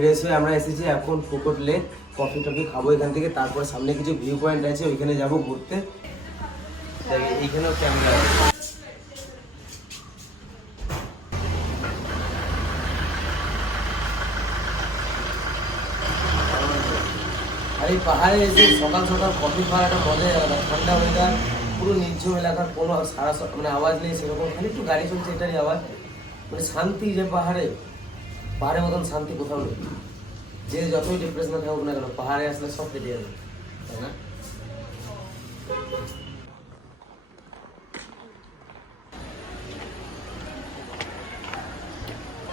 Fresh হয়ে আমরা এসেছি এখন ফুকট লেক, কফি টফি খাবো এখান থেকে, তারপর সামনে কিছু ভিউ পয়েন্ট আছে ওইখানে যাবো ঘুরতে। এইখানেও ক্যামেরা আছে। আর এই পাহাড়ে এসে সকাল সকাল কফি খাওয়ার একটা মজাই আলাদা, ঠান্ডা ওয়েদার, পুরো নির্ঝুম এলাকার, কোনো সারা মানে আওয়াজ নেই সেরকম, খালি একটু গাড়ি চলছে এটারই আওয়াজ, মানে শান্তি। যে পাহাড়ের মতন শান্তি কোথাও নেই। যে যতই ডিপ্রেশনে থাকুক না কেন, পাহাড়ে আসলে সব কেটে যাবে, তাই না?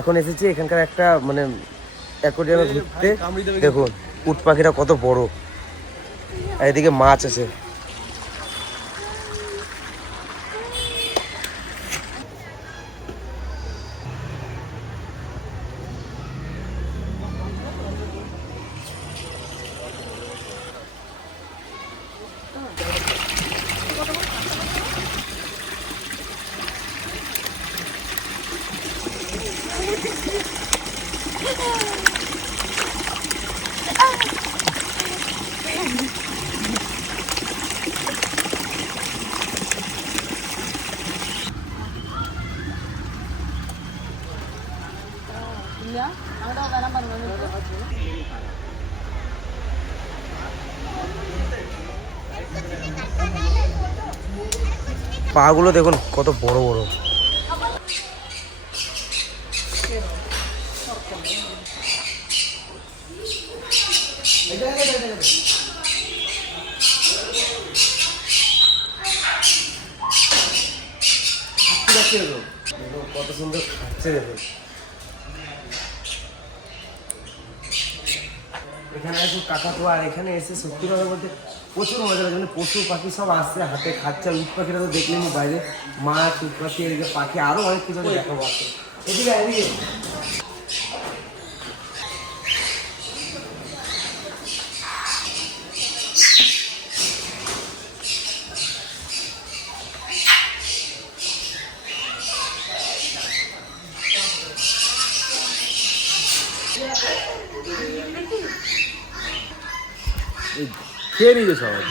এখন এসেছি এখানকার একটা মানে অ্যাকোয়ারিয়ামে ঘুরতে। দেখুন উট পাখিটা কত বড়, আর এদিকে মাছ আছে। পাগুলো দেখুন কত বড় বড়। কত সুন্দর খাচ্ছে দেখুন। এখানে আছে কাকাতুয়া, আর এখানে এসে সত্যি কথা বলতে প্রচুর মজা লাগে। পশু পাখি সব আসছে হাতে খাচ্ছে। আর উট পাখিটা তো দেখলেনি বাইরে, মাছ, উট পাখি, এদিকে পাখি, আরও অনেক কিছু দেখাবো আছে। এদিকে এদিকে খেয়ে নিয়ে সবাই।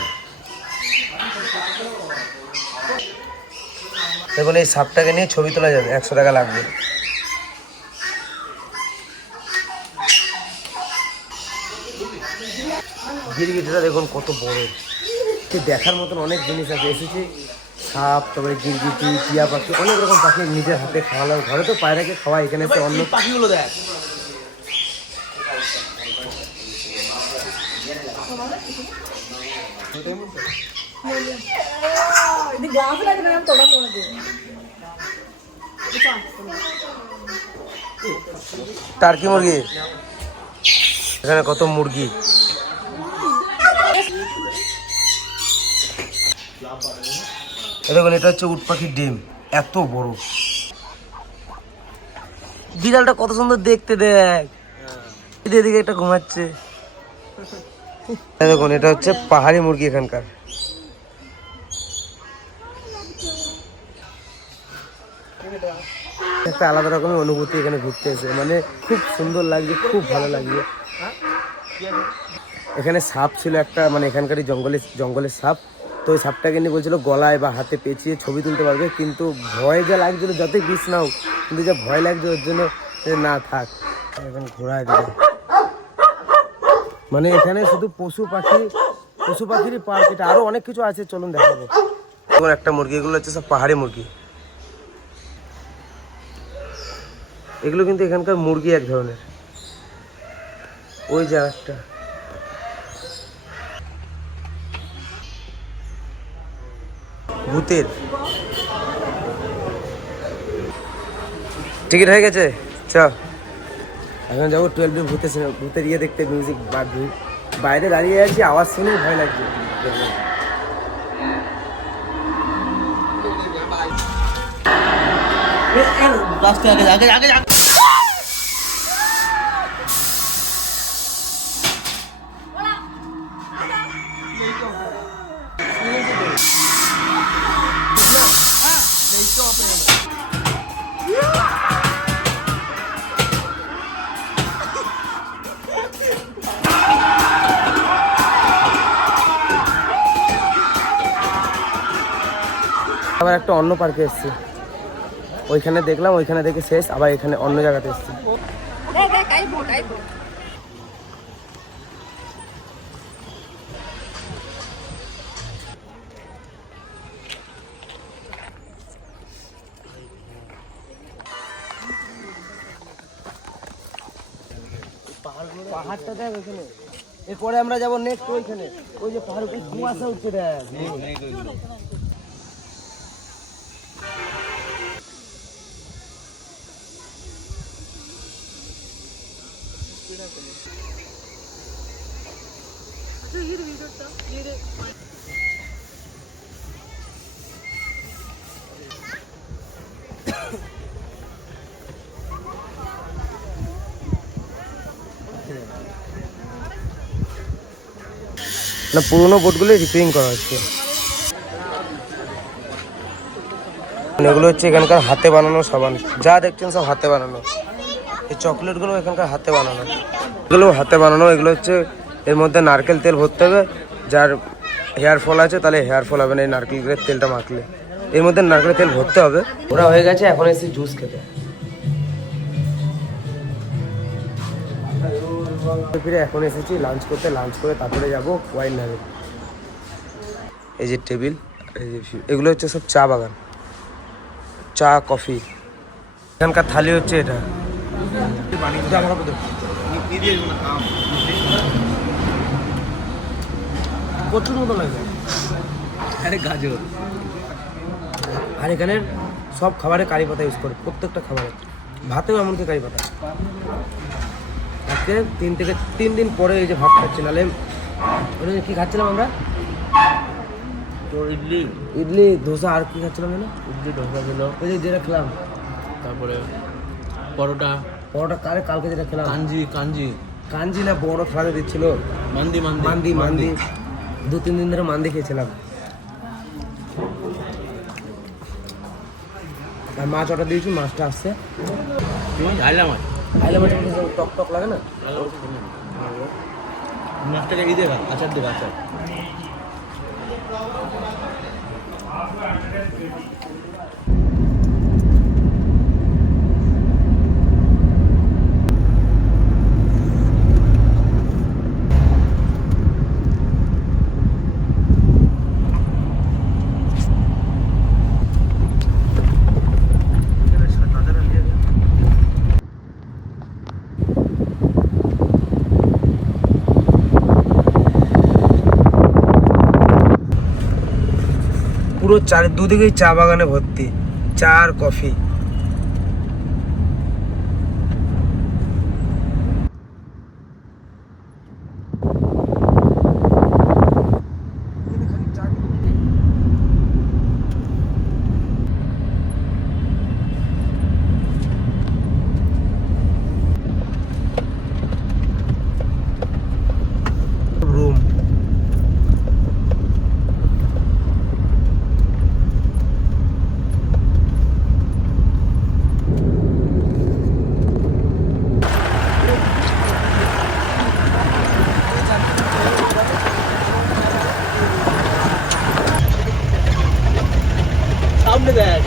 দেখুন এই সাপটাকে নিয়ে ছবি তোলা যাবে, 100 টাকা লাগবে। গিরগিটিটা দেখুন কত বড়, দেখার মতন অনেক জিনিস আছে। এসেছি সাপ, তারপরে গিরগিটি, টিয়া পাখি, অনেক রকম পাখি নিজের হাতে খাওয়ালাম। ঘরে তো পায়রাকে খাওয়া, এখানে এসে অন্য পাখিগুলো দেখ। টার্কি মুরগি, এখানে কত মুরগি। দেখুন এটা হচ্ছে উট পাখির ডিম, এত বড়। বিড়ালটা কত সুন্দর দেখতে, দেখ এদিকে একটা ঘুমাচ্ছে। দেখুন এটা হচ্ছে পাহাড়ি মুরগি এখানকার। একটা আলাদা রকমের অনুভূতি এখানে ঘুরতে এসে, মানে খুব সুন্দর লাগছে, খুব ভালো লাগছে। এখানে সাপ ছিল একটা, মানে এখানকারই জঙ্গলের সাপ। তো ওই সাপটাকে নিয়ে বলছিল গলায় বা হাতে পেঁচিয়ে ছবি তুলতে পারবে, কিন্তু ভয় যা লাগছিল, যতই বিষ নাও কিন্তু যা ভয় লাগছে ওর জন্য না থাক। এখন ঘোরায় দিবে, মানে এখানে শুধু পশু পাখিরই পার্ক, এটা আরো অনেক কিছু আছে, চলুন দেখাবো। একটা মুরগি, এগুলো হচ্ছে সব পাহাড়ি মুরগি। এগুলো কিন্তু এখানকার মুরগি এক ধরনের। ওই জায়গাটা ভূতের টিকিট হয়ে গেছে, চ এখন যাবো 12 ভূতের ইয়ে দেখতে, মিউজিক বাইরে দাঁড়িয়ে আছি, আওয়াজ শুনে ভয় লাগছে। আগে আগে আগে আবার একটা অন্য পার্কে এসেছি, ওইখানে দেখলাম, ওইখানে দেখে শেষ, আবার এখানে অন্য জায়গাতে এসেছি। পাহাড়টা দেখ ওইখানে, এরপরে আমরা যাবো নেক্সট ওইখানে, ওই যে পাহাড় কুয়াশা উঠছে দেখ। না, পুরোনো বোটগুলো রিপেয়ারিং করা হচ্ছে। এগুলো হচ্ছে এখানকার হাতে বানানো সাবান, যা দেখছেন সব হাতে বানানো। এই চকলেটগুলো এখানকার হাতে বানানো, এগুলো হাতে বানানো। এগুলো হচ্ছে, এর মধ্যে নারকেল তেল ভরতে হবে, যার হেয়ার ফল আছে তাহলে হেয়ার ফল হবে না এই নারকেলের তেলটা মাখলে। এর মধ্যে নারকেলের তেল ভরতে হবে। ওরা হয়ে গেছে, এখন এসে জুস খেতে। ফিরে এখন এসেছি লাঞ্চ করতে, লাঞ্চ করে তারপরে যাবো ওয়াইন নেবে। এই যে টেবিল, এগুলো হচ্ছে সব চা বাগান, চা কফি। এখানকার থালি হচ্ছে এটা, প্রচুর মতো লাগে। আরে গাজর, আর এখানে সব খাবারে কারি পাতা ইউজ করে, প্রত্যেকটা খাবারে, ভাতেও এমনকি কারি পাতা। আজকে 3 দিন পরে এই যে ভাত খাচ্ছি, নাহলে ওটা কি খাচ্ছিলাম আমরা, ইডলি ধোসা, আর কি খাচ্ছিলাম না, ইডলি ধোসা ছিল, ওই যে যেটা খেলাম, তারপরে পরোটা কালকে যেটা খেলাম, কাঞ্জি না বড় খাওয়াতে দিচ্ছিল, মান্দি 2-3 দিন ধরে মান্দি খেয়েছিলাম। আর মাছ অর্ডার দিয়েছি, মাছটা আসছে। আইলা মাছ টক টক লাগে না, মাছটাকে ই দেবা, আচার দেবা, আচার। পুরো দুদিকেই চা বাগানে ভর্তি, চা আর কফি। রুম, সামনে দেখ।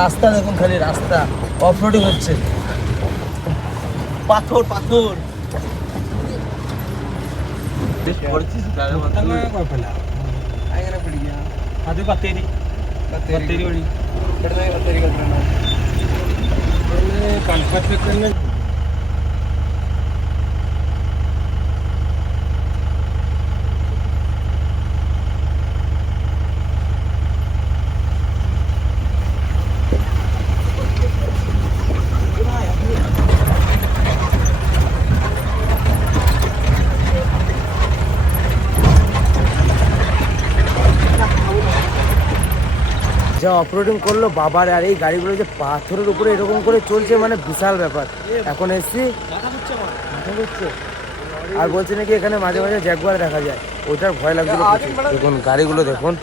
রাস্তা দেখুন, খালি রাস্তা, অফরোডিং হচ্ছে, পাথর যা অফরোডিং করলো বাবার। আর এই গাড়িগুলো যে পাথরের উপরে এরকম করে চলছে, মানে বিশাল ব্যাপার। এখন এসছি দেখা যাচ্ছে। আর বলছে নাকি এখানে মাঝে মাঝে জ্যাগুয়ার দেখা যায়, ওটার ভয় লাগছিল প্রচুর। দেখুন গাড়িগুলো দেখুন,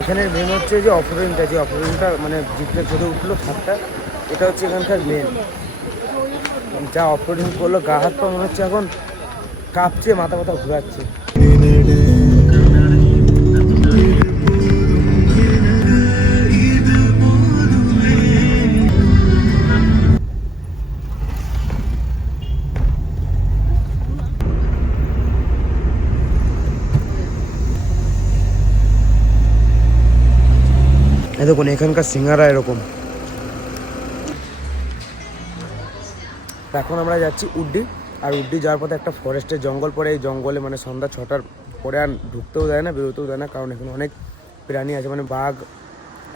এখানের মেন হচ্ছে যে অফরোডিংটা, যে অফরোডিংটা মানে জিপটা চলে উঠলো ছাদটা, এটা হচ্ছে এখানকার মেন। যা অফরোডিং করলো, গা হাত পা মনে হচ্ছে এখন কাঁপছে, মাথা মাথা ঘুরাচ্ছে। দেখুন এখানকার সিঙ্গারা এরকম। এখন আমরা যাচ্ছি উড্ডি, আর উড্ডি যাওয়ার পথে একটা ফরেস্টের জঙ্গল পড়ে। এই জঙ্গলে মানে সন্ধ্যা 6টার পরে আর ঢুকতেও দেয় না, বেরোতেও দেয় না, কারণ এখানে অনেক প্রাণী আছে, মানে বাঘ,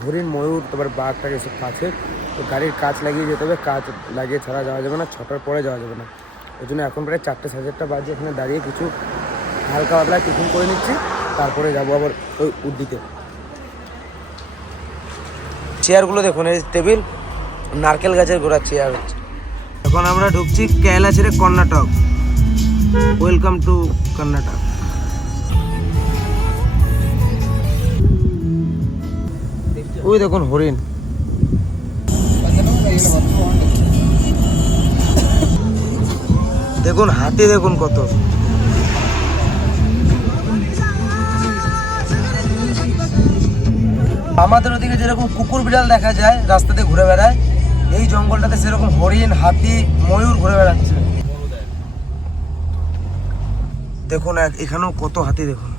হরিণ, ময়ূর, তারপর বাঘটাক এসব আছে। তো গাড়ির কাঁচ লাগিয়ে যেতে হবে, কাঁচ লাগিয়ে ছাড়া যাওয়া যাবে না, 6টার পরে যাওয়া যাবে না। ওই জন্য এখন প্রায় 4টে 4:30 বাজে, এখানে দাঁড়িয়ে কিছু হালকা পাতলা টিফিন করে নিচ্ছি, তারপরে যাবো আবার ওই উড্ডিতে। চেয়ারগুলো দেখুন, এই টেবিল নারকেল গাছের গোড়ার চেয়ার হচ্ছে। এখন আমরা ঢুকছি কৈলাসের কর্ণাটক। Welcome to Karnataka. ওই দেখুন হরিণ, দেখুন হাতি, দেখুন কত। আমাদের ওদিকে যেরকম কুকুর বিড়াল দেখা যায় রাস্তাতে ঘুরে বেড়ায়, এই জঙ্গলটাতে সেরকম হরিণ, হাতি, ময়ূর ঘুরে বেড়াচ্ছে। দেখুন এখানেও কত হাতি, দেখুন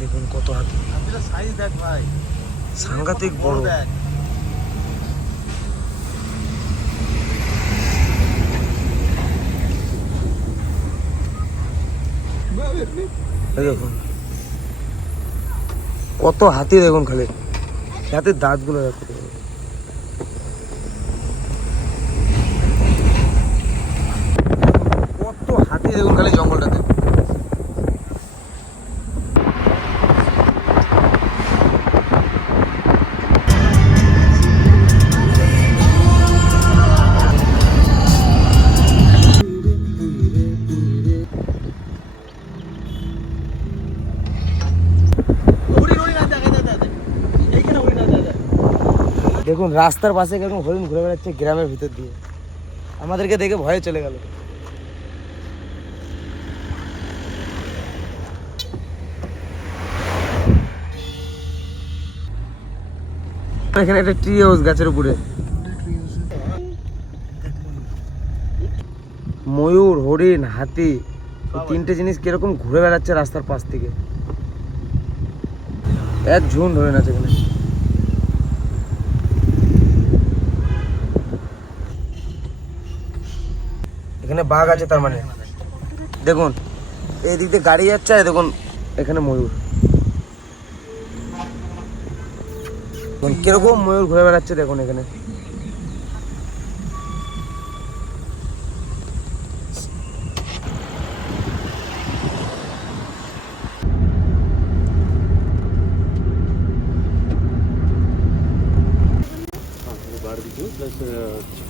দেখুন কত হাতি, সাংঘাতিক বড়। দেখুন কত হাতি, দেখুন খালি হাতির দাঁতগুলো দেখুন। কত হাতি দেখুন খালি জঙ্গলটাতে। দেখুন রাস্তার পাশে কিরকম হরিণ ঘুরে বেড়াচ্ছে গ্রামের ভিতর দিয়ে, আমাদেরকে দেখে ভয়ে চলে গেল। এখানে একটা ট্রি হাউস গাছের উপরে, ময়ূর, হরিণ, হাতি, তিনটে জিনিস কিরকম ঘুরে বেড়াচ্ছে রাস্তার পাশ থেকে। এক ঝুন্ড হরিণ আছে এখানে। এখানে বাঘ আছে, তার মানে দেখুন এই দিক দিয়ে গাড়ি যাচ্ছে, আর দেখুন এখানে ময়ূর, কিরকম ময়ূর ঘুরে বেড়াচ্ছে দেখুন এখানে।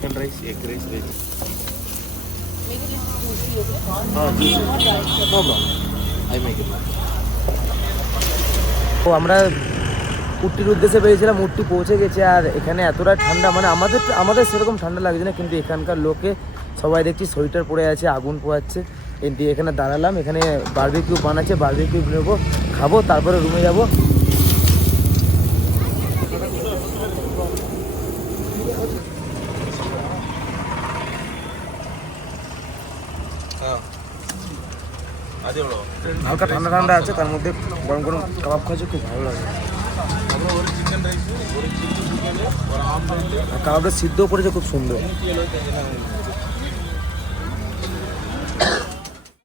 Chicken rice, egg rice, veg. তো আমরা উট্টির উদ্দেশ্যে পেয়েছিলাম, উট্টি পৌঁছে গেছে। আর এখানে এতটা ঠান্ডা, মানে আমাদের সেরকম ঠান্ডা লাগছে না, কিন্তু এখানকার লোকে সবাই দেখছি সোয়েটার পরে আছে, আগুন পোয়াচ্ছে। এখানে দাঁড়ালাম, এখানে বারবিকিউ বানাচ্ছে, বারবিকিউ নেবো, খাবো, তারপরে রুমে যাবো। হালকা ঠান্ডা ঠান্ডা আছে, তার মধ্যে গরম গরম কাবাব খাচ্ছে, খুব ভালো লাগে। কাবাবটা সিদ্ধ করেছে খুব সুন্দর।